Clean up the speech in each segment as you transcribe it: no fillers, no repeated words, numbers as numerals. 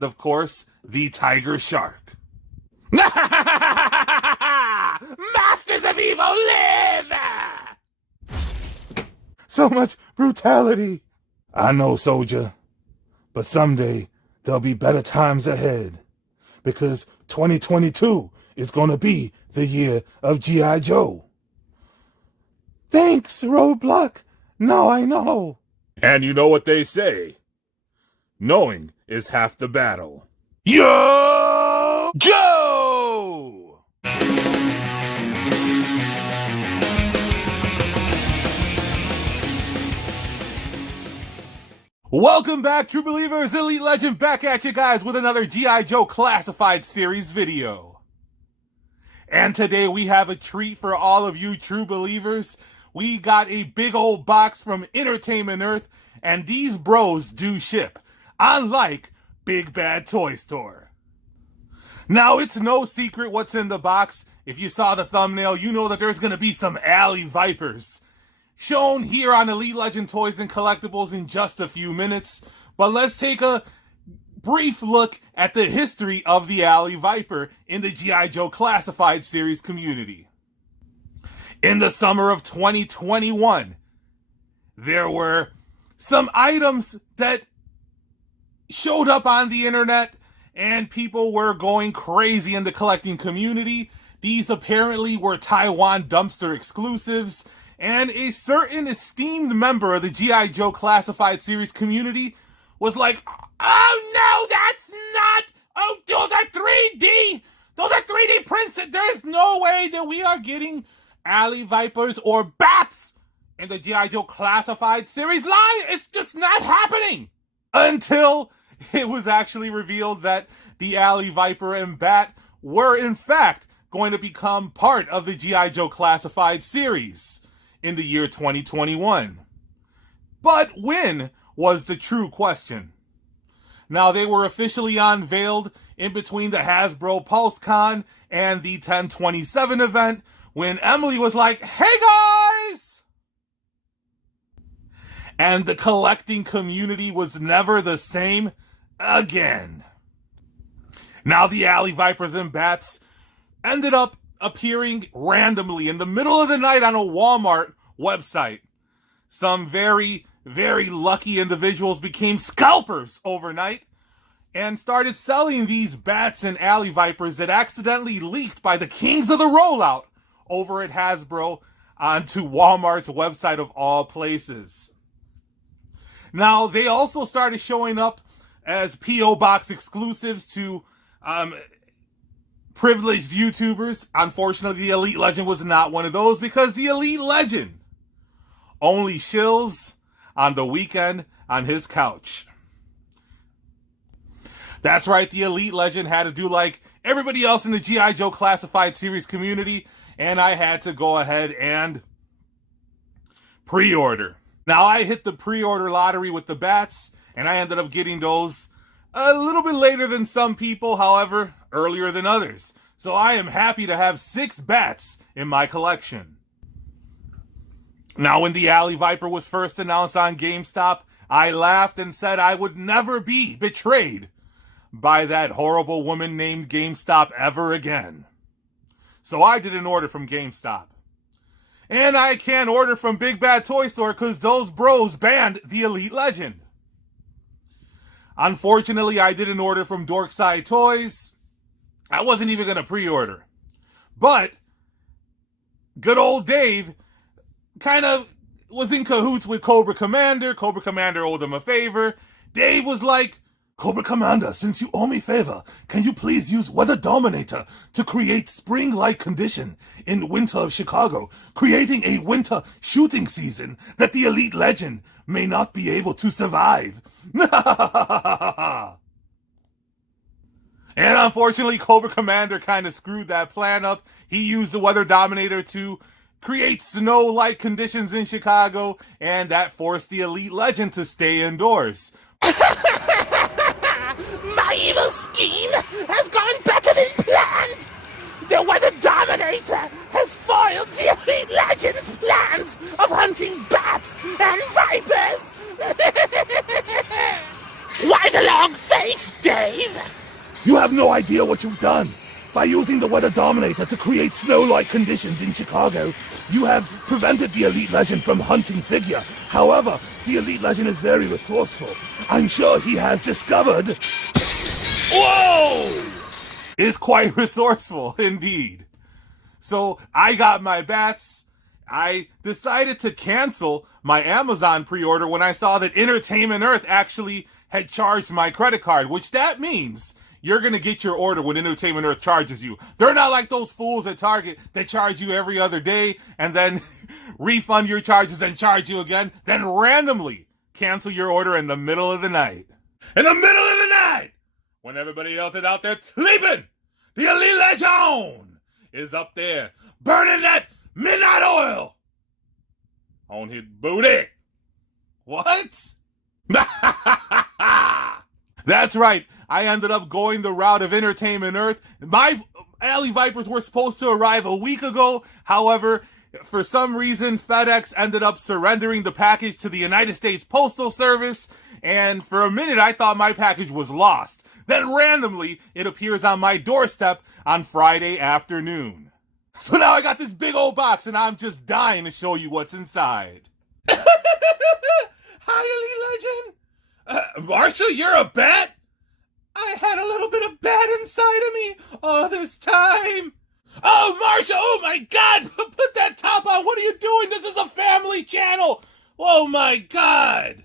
Of course, the tiger shark. Masters of evil live! So much brutality. I know, soldier, but someday there'll be better times ahead, because 2022 is going to be the year of G.I. Joe. Thanks, Roadblock. Now I know. And you know what they say. Knowing is half the battle. Yo, Joe! Welcome back, True Believers. Elite Legend back at you guys with another G.I. Joe Classified Series video. And today we have a treat for all of you True Believers. We got a big old box from Entertainment Earth, and these bros do ship, unlike Big Bad Toy Store. Now, it's no secret what's in the box. If you saw the thumbnail, you know that there's going to be some Alley Vipers shown here on Elite Legend Toys and Collectibles in just a few minutes. But let's take a brief look at the history of the Alley Viper in the G.I. Joe Classified Series community. In the summer of 2021, there were some items that showed up on the internet and people were going crazy in the collecting community. These apparently were Taiwan dumpster exclusives, and a certain esteemed member of the G.I. Joe Classified Series community was like, oh no, that's not, oh, those are 3D! Those are 3D prints! There's no way that we are getting Alley Vipers or bats in the G.I. Joe Classified Series line. It's just not happening! Until it was actually revealed that the Alley Viper and bat were in fact going to become part of the G.I. Joe Classified Series in the year 2021. But when was the true question. Now, they were officially unveiled in between the HASBRO PulseCon and the 1027 event when Emily was like, hey guys! And the collecting community was never the same again. Now, the Alley Vipers and bats ended up appearing randomly in the middle of the night on a Walmart website. Some very, very lucky individuals became scalpers overnight and started selling these bats and Alley Vipers that accidentally leaked by the kings of the rollout over at Hasbro onto Walmart's website of all places. Now, they also started showing up as P.O. Box exclusives to privileged YouTubers. Unfortunately, the Elite Legend was not one of those because the Elite Legend only shills on the weekend on his couch. That's right, the Elite Legend had to do like everybody else in the G.I. Joe Classified Series community, and I had to go ahead and pre-order. Now, I hit the pre-order lottery with the bats, and I ended up getting those a little bit later than some people, however, earlier than others. So I am happy to have 6 bats in my collection. Now, when the Alley Viper was first announced on GameStop, I laughed and said I would never be betrayed by that horrible woman named GameStop ever again. So I did an order from GameStop. And I can't order from Big Bad Toy Store because those bros banned the Elite Legend. Unfortunately, I did an order from Dorkside Toys. I wasn't even going to pre-order. But good old Dave kind of was in cahoots with Cobra Commander. Cobra Commander owed him a favor. Dave was like, Cobra Commander, since you owe me favor, can you please use Weather Dominator to create spring-like condition in the winter of Chicago, creating a winter shooting season that the Elite Legend may not be able to survive. And unfortunately, Cobra Commander kind of screwed that plan up. He used the Weather Dominator to create snow-like conditions in Chicago, and that forced the Elite Legend to stay indoors. My evil scheme has gone better than planned! The Weather Dominator has foiled the Elite Legend's plans of hunting bats and vipers! Why the long face, Dave? You have no idea what you've done. By using the Weather Dominator to create snow-like conditions in Chicago, you have prevented the Elite Legend from hunting Figure. However, the Elite Legend is very resourceful. I'm sure he has discovered... Whoa! Is quite resourceful, indeed. So I got my bats. I decided to cancel my Amazon pre-order when I saw that Entertainment Earth actually had charged my credit card, which that means you're going to get your order when Entertainment Earth charges you. They're not like those fools at Target that charge you every other day and then refund your charges and charge you again, then randomly cancel your order in the middle of the night. In the middle of the night, when everybody else is out there sleeping, the Elite Legend is up there burning that midnight oil on his booty. What? That's right. I ended up going the route of Entertainment Earth. My Alley Vipers were supposed to arrive a week ago. However, for some reason, FedEx ended up surrendering the package to the United States Postal Service. And for a minute, I thought my package was lost. Then randomly, it appears on my doorstep on Friday afternoon. So now I got this big old box and I'm just dying to show you what's inside. Hi, Elite Legend. Marsha, you're a bat? I had a little bit of bat inside of me all this time. Oh, Marsha, oh my God, put that top on. What are you doing? This is a family channel. Oh my God.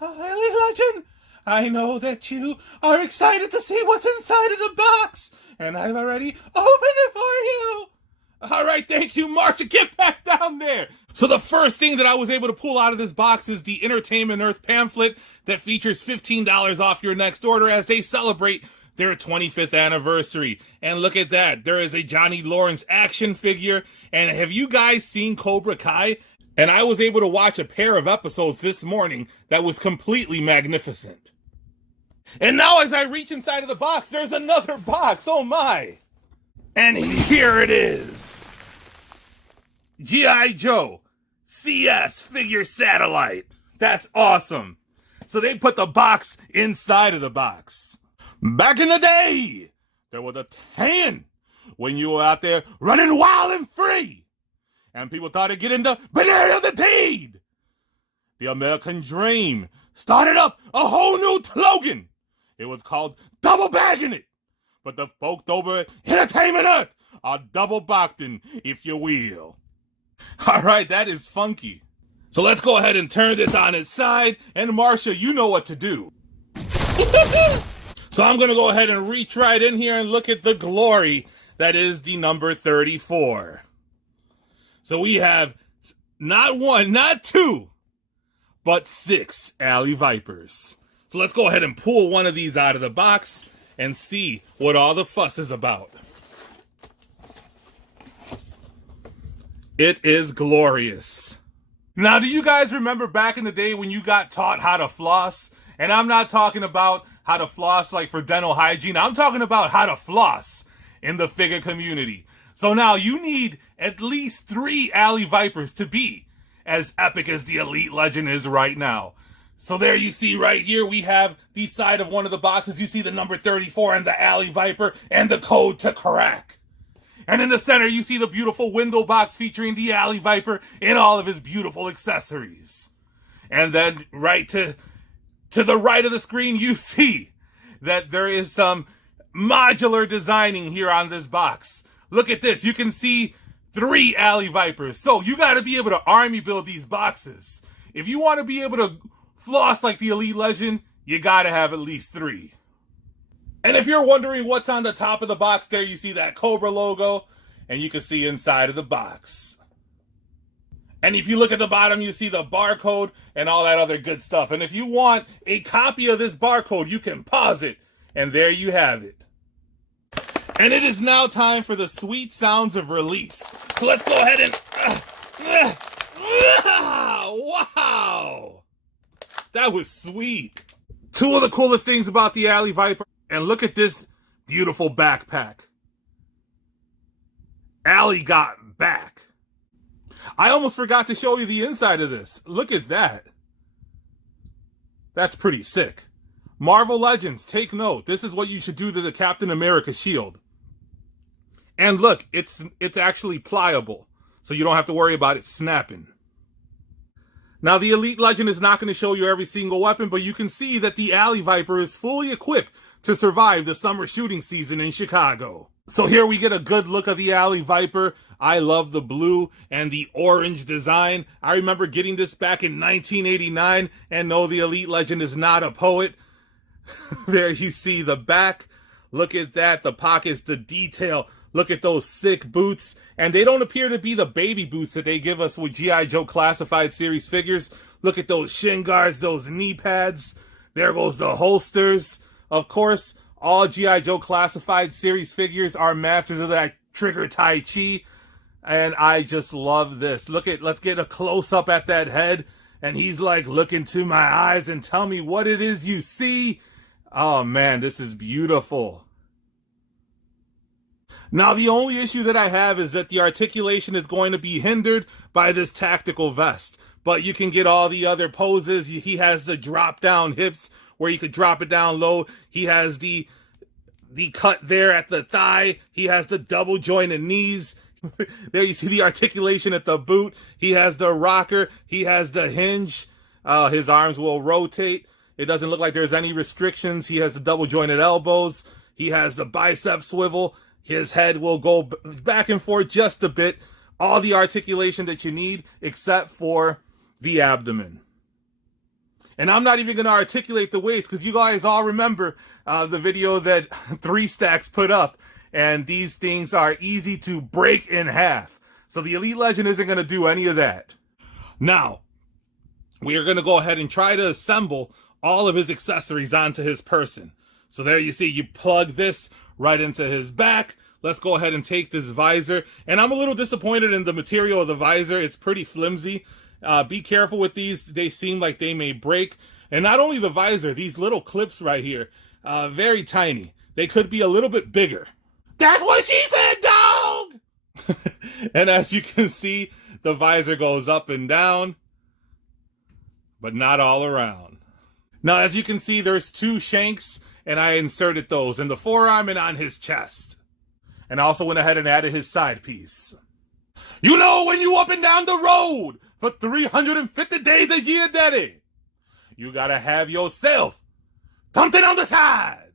Elite Legend, I know that you are excited to see what's inside of the box, and I've already opened it for you. All right, thank you, Marsha. Get back down there. So the first thing that I was able to pull out of this box is the Entertainment Earth pamphlet that features $15 off your next order as they celebrate their 25th anniversary. And look at that. There is a Johnny Lawrence action figure. And have you guys seen Cobra Kai? And I was able to watch a pair of episodes this morning that was completely magnificent. And now as I reach inside of the box, there's another box. Oh my. And here it is. G.I. Joe CS figure satellite. That's awesome. So they put the box inside of the box. Back in the day, there was a tan when you were out there running wild and free. And people thought it'd get into Banana the Deed. The American Dream started up a whole new slogan. It was called Double Bagging It. But the folks over at Entertainment Earth are double boxing, if you will. All right, that is funky. So let's go ahead and turn this on its side. And Marsha, you know what to do. So I'm going to go ahead and reach right in here and look at the glory that is the number 34. So we have not one, not two, but 6 Alley Vipers. So let's go ahead and pull one of these out of the box and see what all the fuss is about. It is glorious. Now, do you guys remember back in the day when you got taught how to floss? And I'm not talking about how to floss like for dental hygiene. I'm talking about how to floss in the figure community. So now you need at least 3 Alley Vipers to be as epic as the Elite Legend is right now. So there you see right here, we have the side of one of the boxes. You see the number 34 and the Alley Viper and the code to crack. And in the center, you see the beautiful window box featuring the Alley Viper and all of his beautiful accessories. And then right to the right of the screen, you see that there is some modular designing here on this box. Look at this. You can see 3 Alley Vipers. So you got to be able to army build these boxes. If you want to be able to floss like the Elite Legend, you got to have at least 3. And if you're wondering what's on the top of the box, there you see that Cobra logo, and you can see inside of the box. And if you look at the bottom, you see the barcode and all that other good stuff. And if you want a copy of this barcode, you can pause it, and there you have it. And it is now time for the sweet sounds of release. So let's go ahead and... wow! That was sweet. 2 of the coolest things about the Alley Viper. And look at this beautiful backpack. Alley got back. I almost forgot to show you the inside of this. Look at that. That's pretty sick. Marvel Legends, take note. This is what you should do to the Captain America shield. And look, it's actually pliable, so you don't have to worry about it snapping. Now, the Elite Legend is not going to show you every single weapon, but you can see that the Alley Viper is fully equipped to survive the summer shooting season in Chicago. So here we get a good look of the Alley Viper. I love the blue and the orange design. I remember getting this back in 1989, and no, the Elite Legend is not a poet. There you see the back. Look at that, the pockets, the detail. Look at those sick boots. And they don't appear to be the baby boots that they give us with G.I. Joe Classified Series figures. Look at those shin guards, those knee pads. There goes the holsters. Of course, all G.I. Joe Classified Series figures are masters of that trigger Tai Chi. And I just love this. Let's get a close-up at that head. And he's like, look into my eyes and tell me what it is you see. Oh man, this is beautiful. Now, the only issue that I have is that the articulation is going to be hindered by this tactical vest. But you can get all the other poses. He has the drop-down hips where you could drop it down low. He has the cut there at the thigh. He has the double-jointed knees. There you see the articulation at the boot. He has the rocker. He has the hinge. His arms will rotate. It doesn't look like there's any restrictions. He has the double-jointed elbows. He has the bicep swivel. His head will go back and forth just a bit. All the articulation that you need except for the abdomen. And I'm not even going to articulate the waist because you guys all remember the video that 3 Stacks put up. And these things are easy to break in half. So the Elite Legend isn't going to do any of that. Now, we are going to go ahead and try to assemble all of his accessories onto his person. So there you see, you plug this right into his back. Let's go ahead and take this visor. And I'm a little disappointed in the material of the visor. It's pretty flimsy. Be careful with these. They seem like they may break. And not only the visor, these little clips right here, very tiny. They could be a little bit bigger. That's what she said, dog! And as you can see, the visor goes up and down, but not all around. Now, as you can see, there's 2 shanks, and I inserted those in the forearm and on his chest. And I also went ahead and added his side piece. You know, when you up and down the road for 350 days a year, daddy, you gotta have yourself something on the side.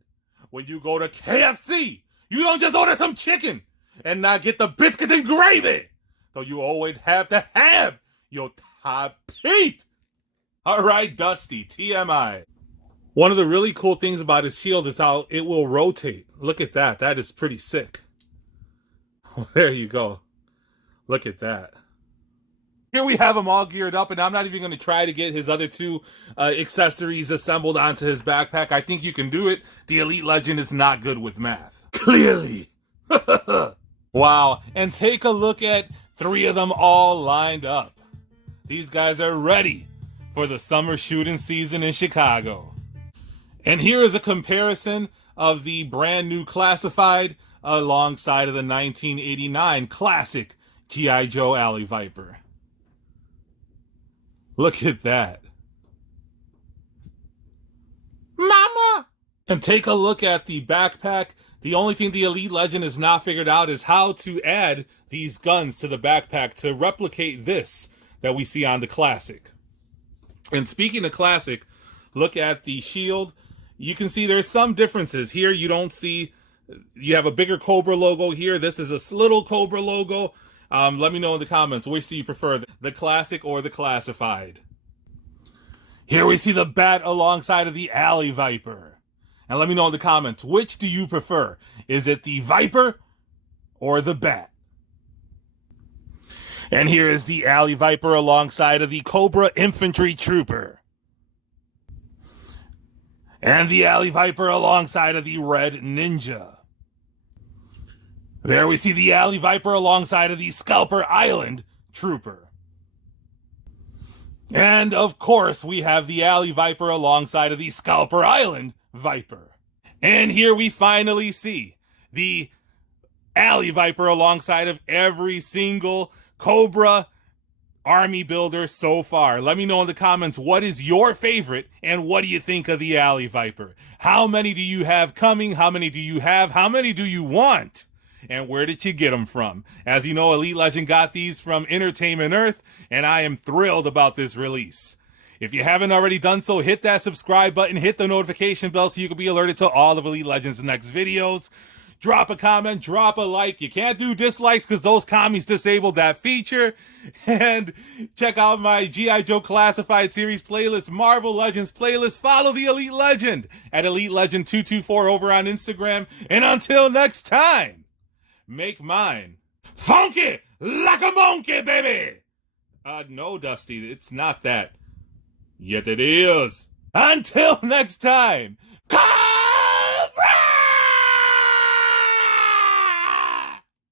When you go to KFC, you don't just order some chicken and not get the biscuits and gravy. So you always have to have your top Pete. All right, Dusty, TMI. One of the really cool things about his shield is how it will rotate. Look at that. That is pretty sick. There you go. Look at that. Here we have him all geared up, and I'm not even going to try to get his other 2 accessories assembled onto his backpack. I think you can do it. The Elite Legend is not good with math. Clearly. Wow. And take a look at 3 of them all lined up. These guys are ready for the summer shooting season in Chicago. And here is a comparison of the brand new Classified alongside of the 1989 classic G.I. Joe Alley Viper. Look at that. Mama! And take a look at the backpack. The only thing the Elite Legend has not figured out is how to add these guns to the backpack to replicate this that we see on the Classic. And speaking of Classic, look at the shield. You can see there's some differences. Here you don't see, you have a bigger Cobra logo here. This is a little Cobra logo. Let me know in the comments, which do you prefer, the Classic or the Classified? Here we see the bat alongside of the Alley Viper. And let me know in the comments, which do you prefer? Is it the Viper or the bat? And here is the Alley Viper alongside of the Cobra Infantry Trooper. And the Alley Viper alongside of the Red Ninja. There we see the Alley Viper alongside of the Scalper Island Trooper. And of course, we have the Alley Viper alongside of the Scalper Island Viper. And here we finally see the Alley Viper alongside of every single Cobra army builder so far. Let me know in the comments what is your favorite and what do you think of the Alley Viper? How many do you have coming? How many do you have? How many do you want? And where did you get them from? As you know, Elite Legend got these from Entertainment Earth, and I am thrilled about this release. If you haven't already done so, hit that subscribe button, hit the notification bell so you can be alerted to all of Elite Legend's next videos. Drop a comment, drop a like. You can't do dislikes because those commies disabled that feature. And check out my G.I. Joe Classified Series playlist, Marvel Legends playlist. Follow the Elite Legend at Elite Legend 224 over on Instagram. And until next time, make mine funky like a monkey, baby. No, Dusty, it's not that. Yet it is. Until next time,